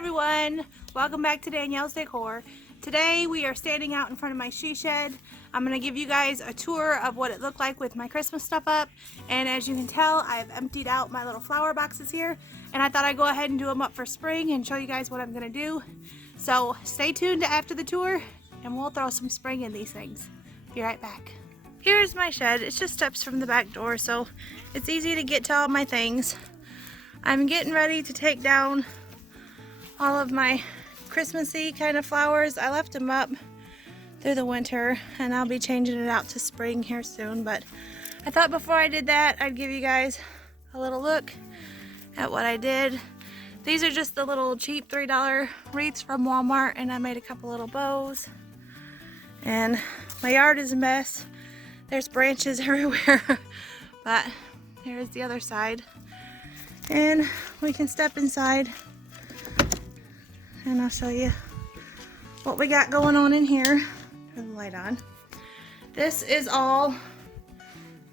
everyone, welcome back to Danielle's Decor. Today we are standing out in front of my she shed. I'm going to give you guys a tour of what it looked like with my Christmas stuff up, and as you can tell I've emptied out my little flower boxes here, and I thought I'd go ahead and do them up for spring and show you guys what I'm going to do. So stay tuned to after the tour and we'll throw some spring in these things. Be right back. Here's my shed. It's just steps from the back door, so it's easy to get to all my things. I'm getting ready to take down all of my Christmassy kind of flowers. I left them up through the winter and I'll be changing it out to spring here soon, but I thought before I did that I'd give you guys a little look at what I did. These are just the little cheap $3 wreaths from Walmart, and I made a couple little bows. And my yard is a mess. There's branches everywhere, but here's the other side. And we can step inside and I'll show you what we got going on in here. Turn the light on. This is all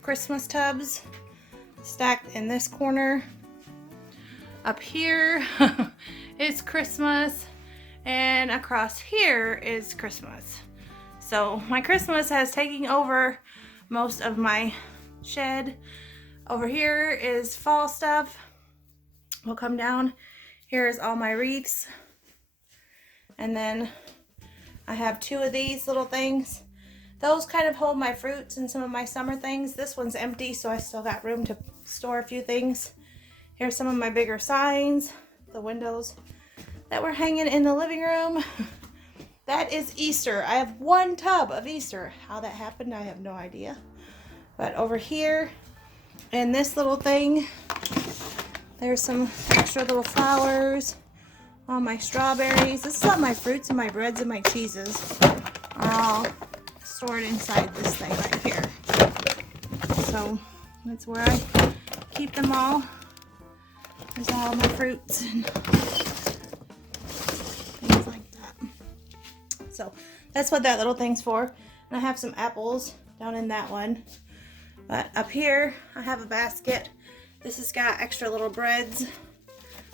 Christmas tubs stacked in this corner. Up here is Christmas, and across here is Christmas. So my Christmas has taken over most of my shed. Over here is fall stuff. We'll come down. Here's all my wreaths. And then I have two of these little things. Those kind of hold my fruits and some of my summer things. This one's empty, so I still got room to store a few things. Here's some of my bigger signs, the windows that were hanging in the living room. That is Easter. I have one tub of Easter. How that happened, I have no idea. But over here, in this little thing, there's some extra little flowers. All my strawberries. This is all my fruits and my breads and my cheeses are all stored inside this thing right here. So that's where I keep them all. There's all my fruits and things like that. So that's what that little thing's for. And I have some apples down in that one. But up here I have a basket. This has got extra little breads.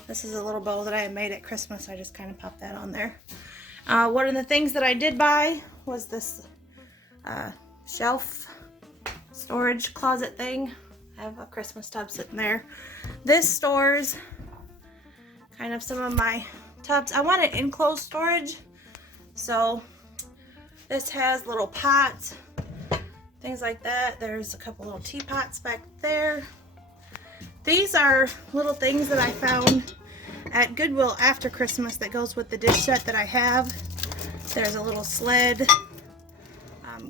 This is a little bowl that I had made at Christmas. I just kind of popped that on there. One of the things that I did buy was this shelf storage closet thing. I have a Christmas tub sitting there. This stores kind of some of my tubs. I wanted enclosed storage, so this has little pots, things like that. There's a couple little teapots back there. These are little things that I found at Goodwill after Christmas that goes with the dish set that I have. There's a little sled,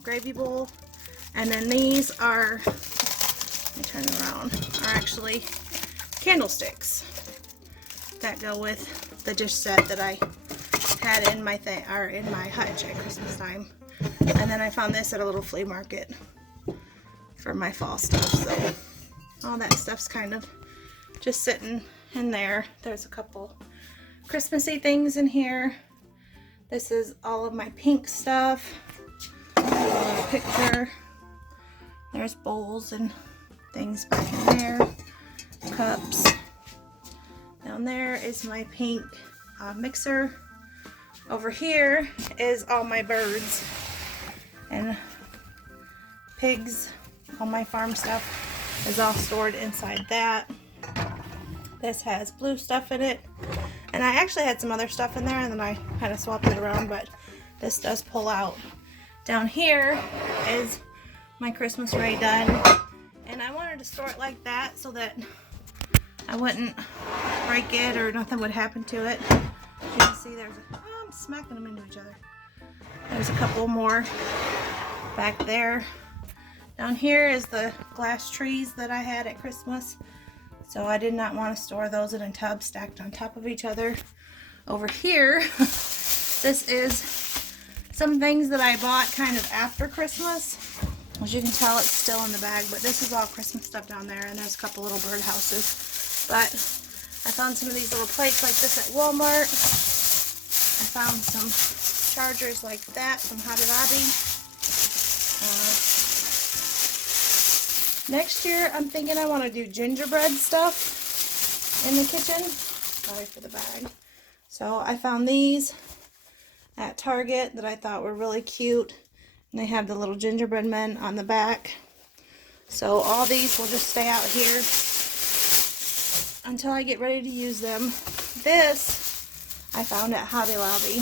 gravy bowl, and then these are, let me turn it around, are actually candlesticks that go with the dish set that I had in my in my hutch at Christmas time. And then I found this at a little flea market for my fall stuff. So all that stuff's kind of just sitting in there. There's a couple Christmassy things in here. This is all of my pink stuff. A picture. There's bowls and things back in there. Cups. Down there is my pink mixer. Over here is all my birds and pigs. All my farm stuff is all stored inside that. This has blue stuff in it. And I actually had some other stuff in there and then I kind of swapped it around, but this does pull out. Down here is my Christmas Ray done, and I wanted to store it like that so that I wouldn't break it or nothing would happen to it. As you can see, I'm smacking them into each other. There's a couple more back there. Down here is the glass trees that I had at Christmas, so I did not want to store those in a tub stacked on top of each other. Over here, this is some things that I bought kind of after Christmas. As you can tell, it's still in the bag, but this is all Christmas stuff down there, and there's a couple little birdhouses. But I found some of these little plates like this at Walmart. I found some chargers like that from Hobby Lobby. Next year, I'm thinking I want to do gingerbread stuff in the kitchen. Sorry for the bag. So I found these at Target that I thought were really cute. And they have the little gingerbread men on the back. So all these will just stay out here until I get ready to use them. This I found at Hobby Lobby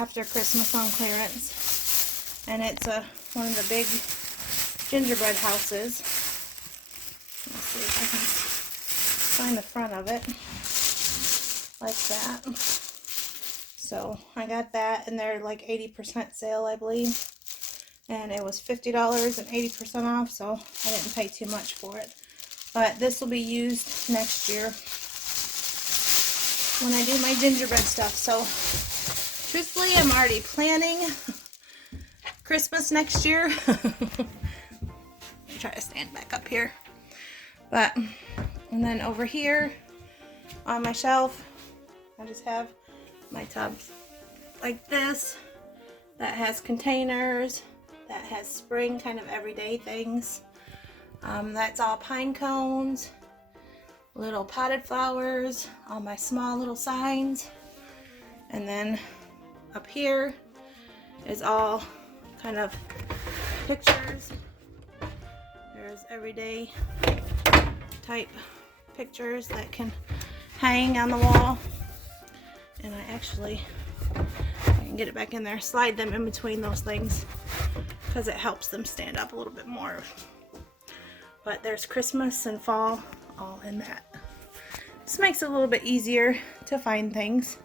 after Christmas on clearance. And it's one of the big gingerbread houses. Let's see if I can find the front of it. Like that. So I got that, and they're like 80% sale, I believe. And it was $50 and 80% off, so I didn't pay too much for it. But this will be used next year when I do my gingerbread stuff. So truthfully, I'm already planning Christmas next year. Let me try to stand back up here. But, and then over here on my shelf, I just have my tubs like this that has containers, that has spring kind of everyday things. That's all pine cones, little potted flowers, all my small little signs. And then up here is all kind of pictures. There's everyday type pictures that can hang on the wall. And I can get it back in there, slide them in between those things because it helps them stand up a little bit more. But there's Christmas and fall all in that. This makes it a little bit easier to find things.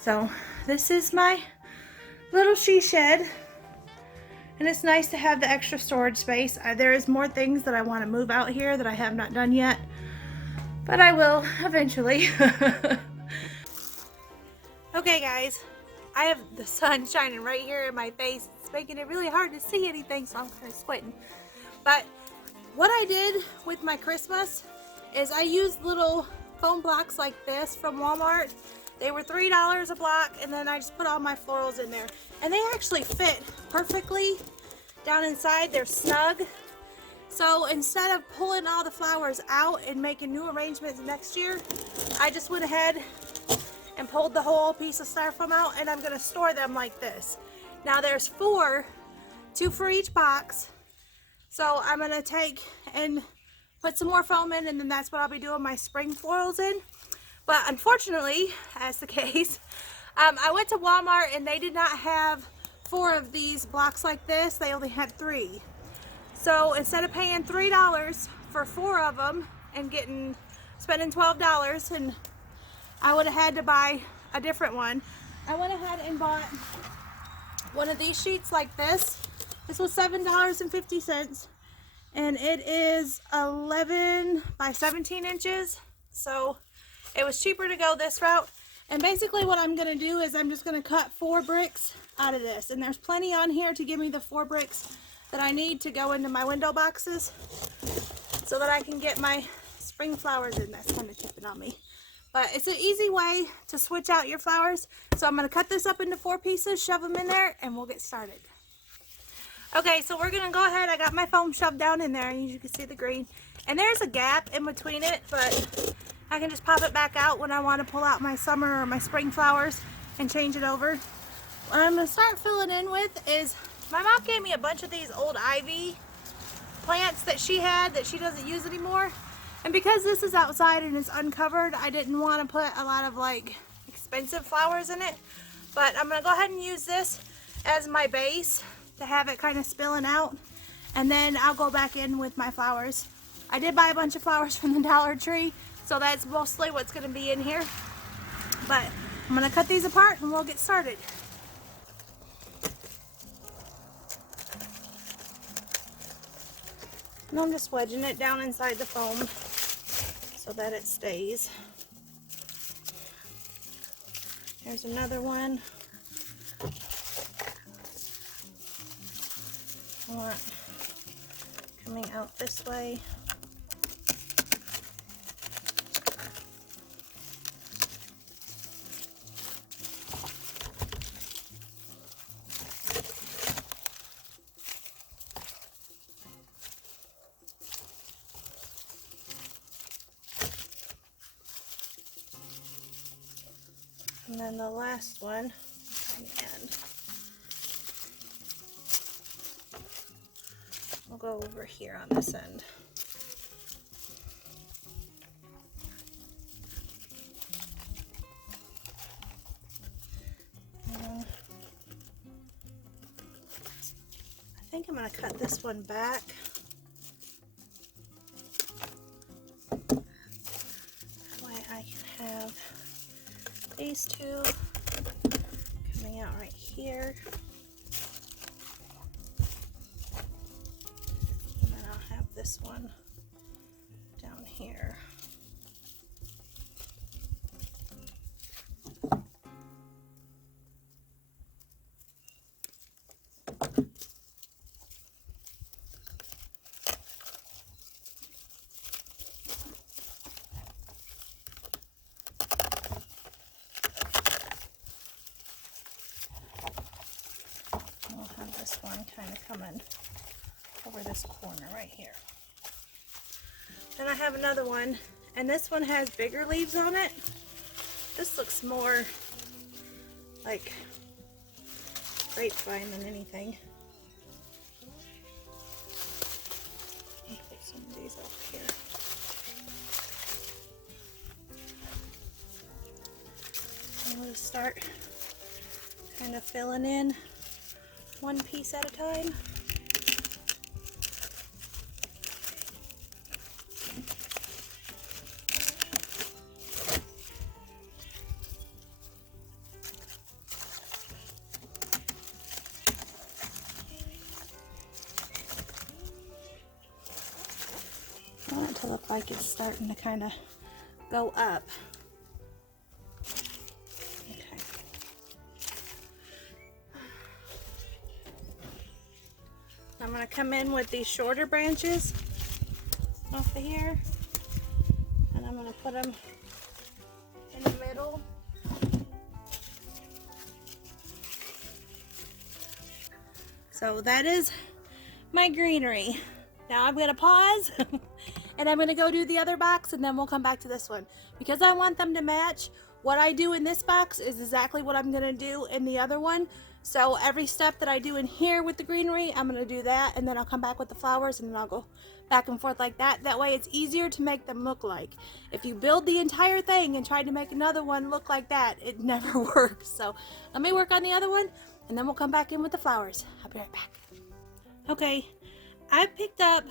So this is my little she shed, and it's nice to have the extra storage space. There is more things that I want to move out here that I have not done yet, but I will eventually. Okay guys, I have the sun shining right here in my face. It's making it really hard to see anything, so I'm kind of squinting. But what I did with my Christmas is I used little foam blocks like this from Walmart. They were $3 a block, and then I just put all my florals in there. And they actually fit perfectly down inside. They're snug. So instead of pulling all the flowers out and making new arrangements next year, I just went ahead and pulled the whole piece of styrofoam out, and I'm going to store them like this. Now there's 4, 2 for each box. So I'm going to take and put some more foam in, and then that's what I'll be doing my spring florals in. But unfortunately, as the case, I went to Walmart and they did not have 4 of these blocks like this. They only had 3. So instead of paying $3 for 4 of them and spending $12, and I would have had to buy a different one, I went ahead and bought one of these sheets like this. This was $7.50, and it is 11 by 17 inches. So it was cheaper to go this route. And basically what I'm going to do is I'm just going to cut 4 bricks out of this. And there's plenty on here to give me the 4 bricks that I need to go into my window boxes so that I can get my spring flowers in. That's kind of tipping on me. But it's an easy way to switch out your flowers. So I'm going to cut this up into 4 pieces, shove them in there, and we'll get started. Okay, so we're going to go ahead. I got my foam shoved down in there, and you can see the green. And there's a gap in between it, but I can just pop it back out when I want to pull out my summer or my spring flowers and change it over. What I'm going to start filling in with is, my mom gave me a bunch of these old ivy plants that she had that she doesn't use anymore. And because this is outside and it's uncovered, I didn't want to put a lot of like expensive flowers in it. But I'm going to go ahead and use this as my base to have it kind of spilling out. And then I'll go back in with my flowers. I did buy a bunch of flowers from the Dollar Tree, so that's mostly what's going to be in here. But I'm going to cut these apart and we'll get started. And I'm just wedging it down inside the foam so that it stays. There's another one. I want coming out this way. And then the last one on the end. We'll go over here on this end. And I think I'm going to cut this one back. That way I can have these two coming out right here. And then I'll have this one down here. This one kind of coming over this corner right here. Then I have another one, and this one has bigger leaves on it. This looks more like grapevine than anything. I'll put some of these up here. I'm going to start kind of filling in one piece at a time. I want it to look like it's starting to kind of go up. I'm going to come in with these shorter branches off of here, and I'm going to put them in the middle. So that is my greenery. Now I'm going to pause and I'm going to go do the other box, and then we'll come back to this one. Because I want them to match, what I do in this box is exactly what I'm going to do in the other one. So every step that I do in here with the greenery, I'm going to do that, and then I'll come back with the flowers, and then I'll go back and forth like that. That way it's easier to make them look like. If you build the entire thing and try to make another one look like that, it never works. So let me work on the other one, and then we'll come back in with the flowers. I'll be right back. Okay, I picked up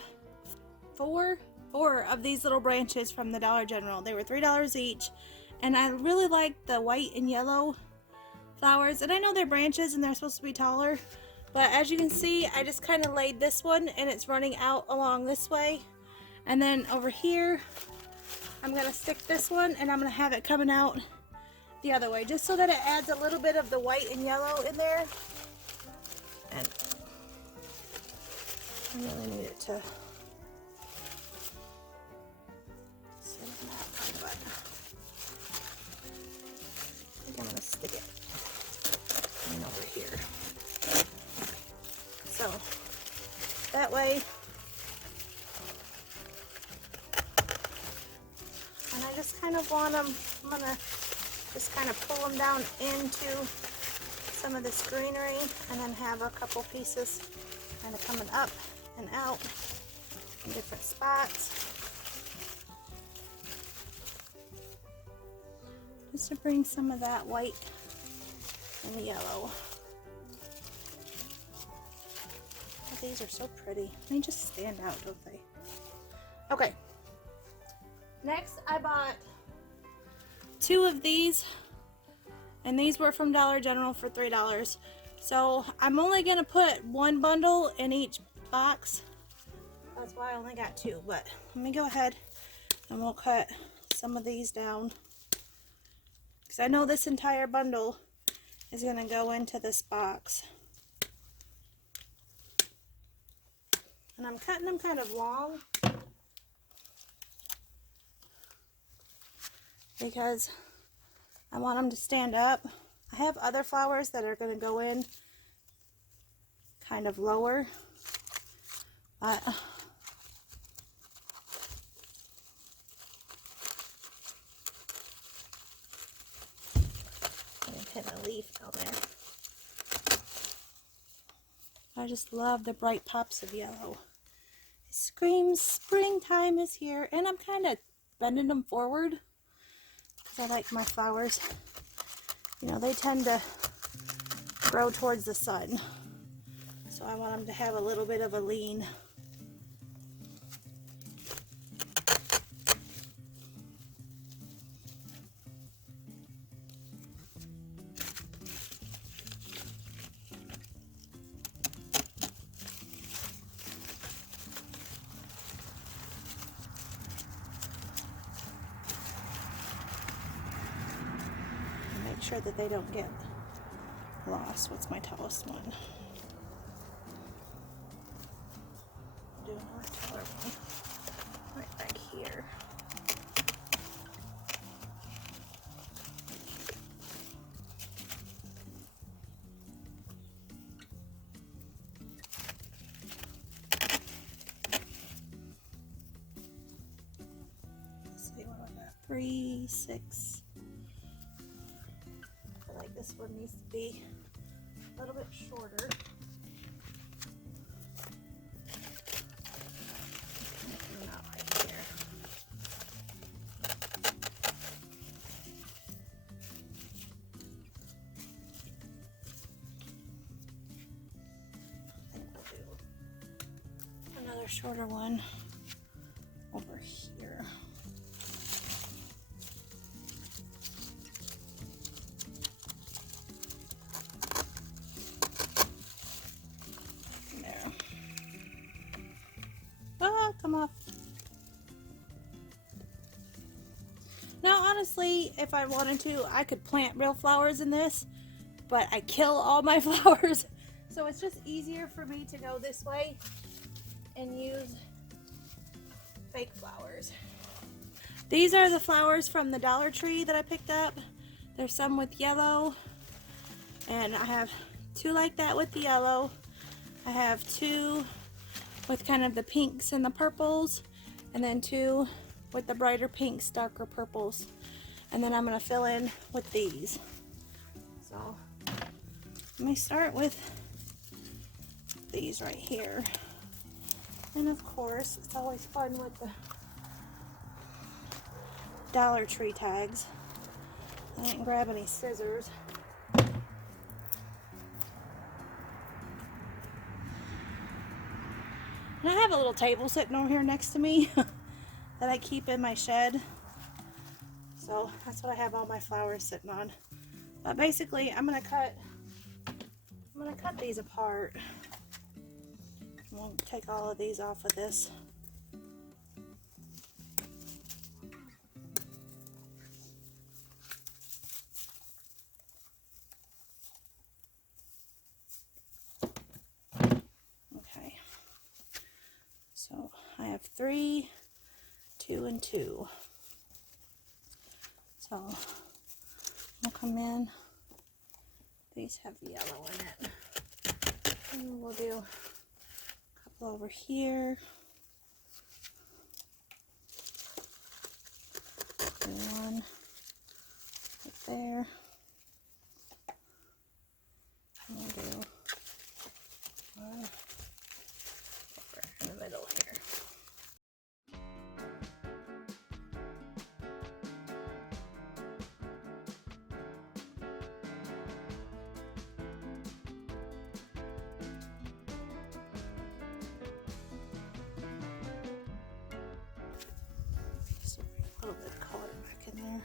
four of these little branches from the Dollar General. They were $3 each, and I really like the white and yellow flowers, and I know they're branches and they're supposed to be taller, but as you can see, I just kind of laid this one, and it's running out along this way, and then over here I'm going to stick this one, and I'm going to have it coming out the other way, just so that it adds a little bit of the white and yellow in there. And I really need it to sit in that one, but I think I'm going to stick it over here. So that way, and I just kind of want them, I'm going to just kind of pull them down into some of this greenery, and then have a couple pieces kind of coming up and out in different spots, just to bring some of that white and yellow. Oh, these are so pretty. They just stand out, don't they? Okay. Next, I bought 2 of these, and these were from Dollar General for $3. So I'm only gonna put 1 bundle in each box. That's why I only got 2. But let me go ahead and we'll cut some of these down, because I know this entire bundle is going to go into this box. And I'm cutting them kind of long because I want them to stand up. I have other flowers that are going to go in kind of lower, but I just love the bright pops of yellow. It screams springtime is here. And I'm kind of bending them forward because I like my flowers. You know, they tend to grow towards the sun. So I want them to have a little bit of a lean. Make sure that they don't get lost. What's my tallest one? Do another taller one right back here. Let's see what I got. 3, 6. I feel like this one needs to be a little bit shorter. Not right here. I think we'll do another shorter one over here. Come off. Now honestly, if I wanted to, I could plant real flowers in this, but I kill all my flowers, so it's just easier for me to go this way and use fake flowers. These are the flowers from the Dollar Tree that I picked up. There's some with yellow, and I have 2 like that with the yellow. I have 2 with kind of the pinks and the purples, and then 2 with the brighter pinks, darker purples. And then I'm going to fill in with these. So let me start with these right here. And of course, it's always fun with the Dollar Tree tags. I didn't grab any scissors. And I have a little table sitting over here next to me that I keep in my shed. So that's what I have all my flowers sitting on. But basically, I'm gonna cut these apart. We'll take all of these off of this. Okay. So I have 3, 2, and 2. So I'll come in. These have yellow in it. And we'll do a couple over here. And one right there. And we'll do one over in the middle here. Sorry, a little bit of color back in there.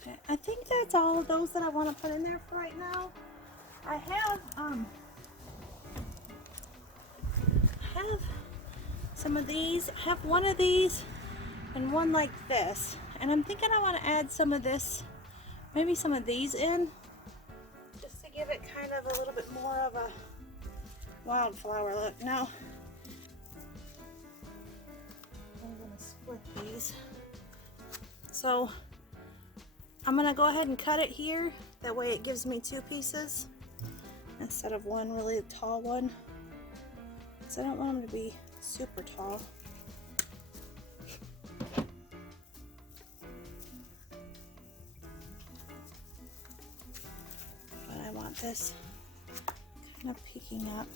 Okay, I think that's all of those that I want to put in there for right now. I have some of these. I have one of these and one like this, and I'm thinking I want to add some of this, maybe some of these in, just to give it kind of a little bit more of a wildflower look. Now I'm going to split these, so I'm going to go ahead and cut it here, that way it gives me 2 pieces instead of one really tall one, because I don't want them to be super tall. want this kind of peeking up.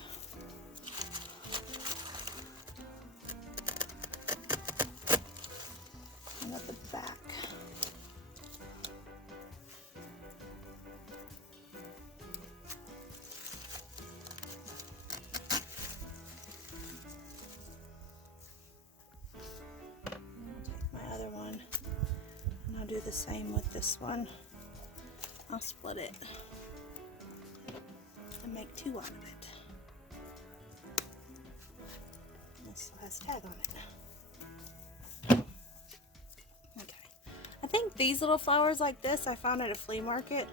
And at the back. Do the same with this one. I'll split it and make 2 out of it. This has tag on it. Okay. I think these little flowers like this I found at a flea market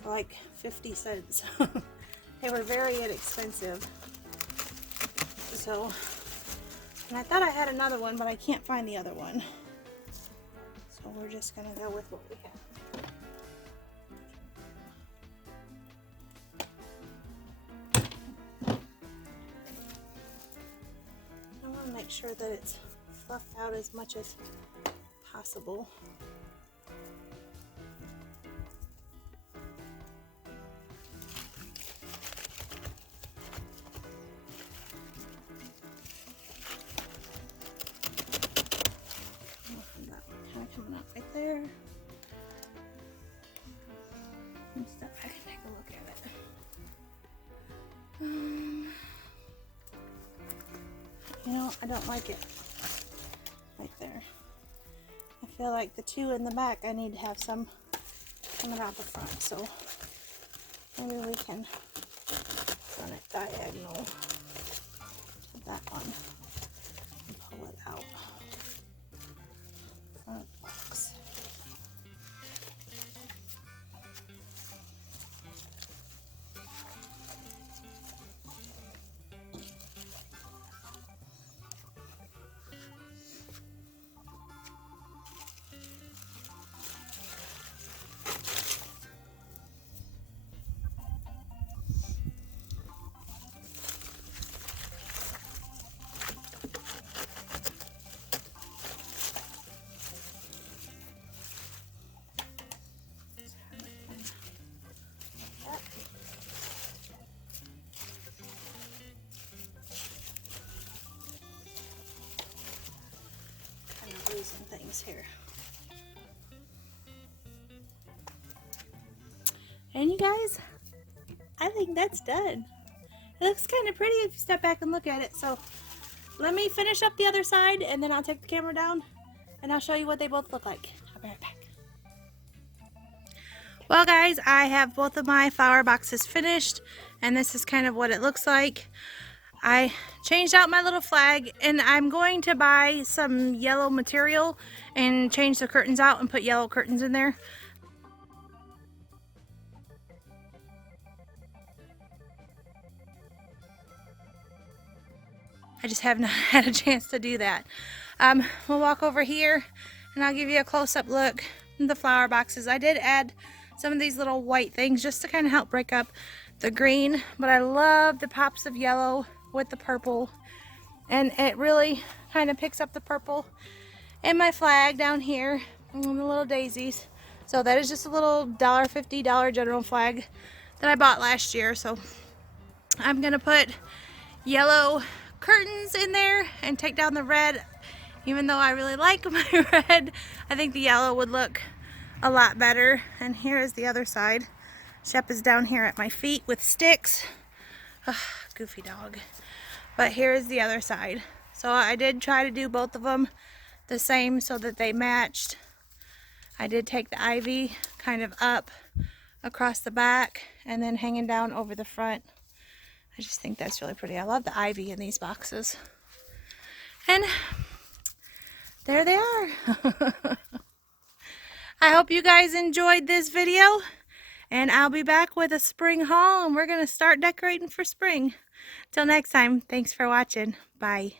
for like 50 cents. They were very inexpensive. So, and I thought I had another one, but I can't find the other one. So we're just going to go with what we have. I want to make sure that it's fluffed out as much as possible. Coming up right there. And step back and take a look at it. You know, I don't like it right there. I feel like the 2 in the back, I need to have some coming out the front. So maybe we can run it diagonal to that one and pull it out. Box. Some things here. And you guys, I think that's done. It looks kind of pretty if you step back and look at it. So let me finish up the other side and then I'll take the camera down and I'll show you what they both look like. I'll be right back. Well guys, I have both of my flower boxes finished and this is kind of what it looks like. I changed out my little flag and I'm going to buy some yellow material and change the curtains out and put yellow curtains in there. I just have not had a chance to do that. We'll walk over here and I'll give you a close-up look at the flower boxes. I did add some of these little white things just to kind of help break up the green, but I love the pops of yellow with the purple, and it really kind of picks up the purple. And my flag down here and the little daisies. So that is just a little $1.50 Dollar General flag that I bought last year. So I'm gonna put yellow curtains in there and take down the red. Even though I really like my red, I think the yellow would look a lot better. And here is the other side. Shep is down here at my feet with sticks. Ugh, goofy dog. But here is the other side. So I did try to do both of them the same so that they matched. I did take the ivy kind of up across the back and then hanging down over the front. I just think that's really pretty. I love the ivy in these boxes. And there they are. I hope you guys enjoyed this video, and I'll be back with a spring haul and we're going to start decorating for spring. Till next time, thanks for watching. Bye.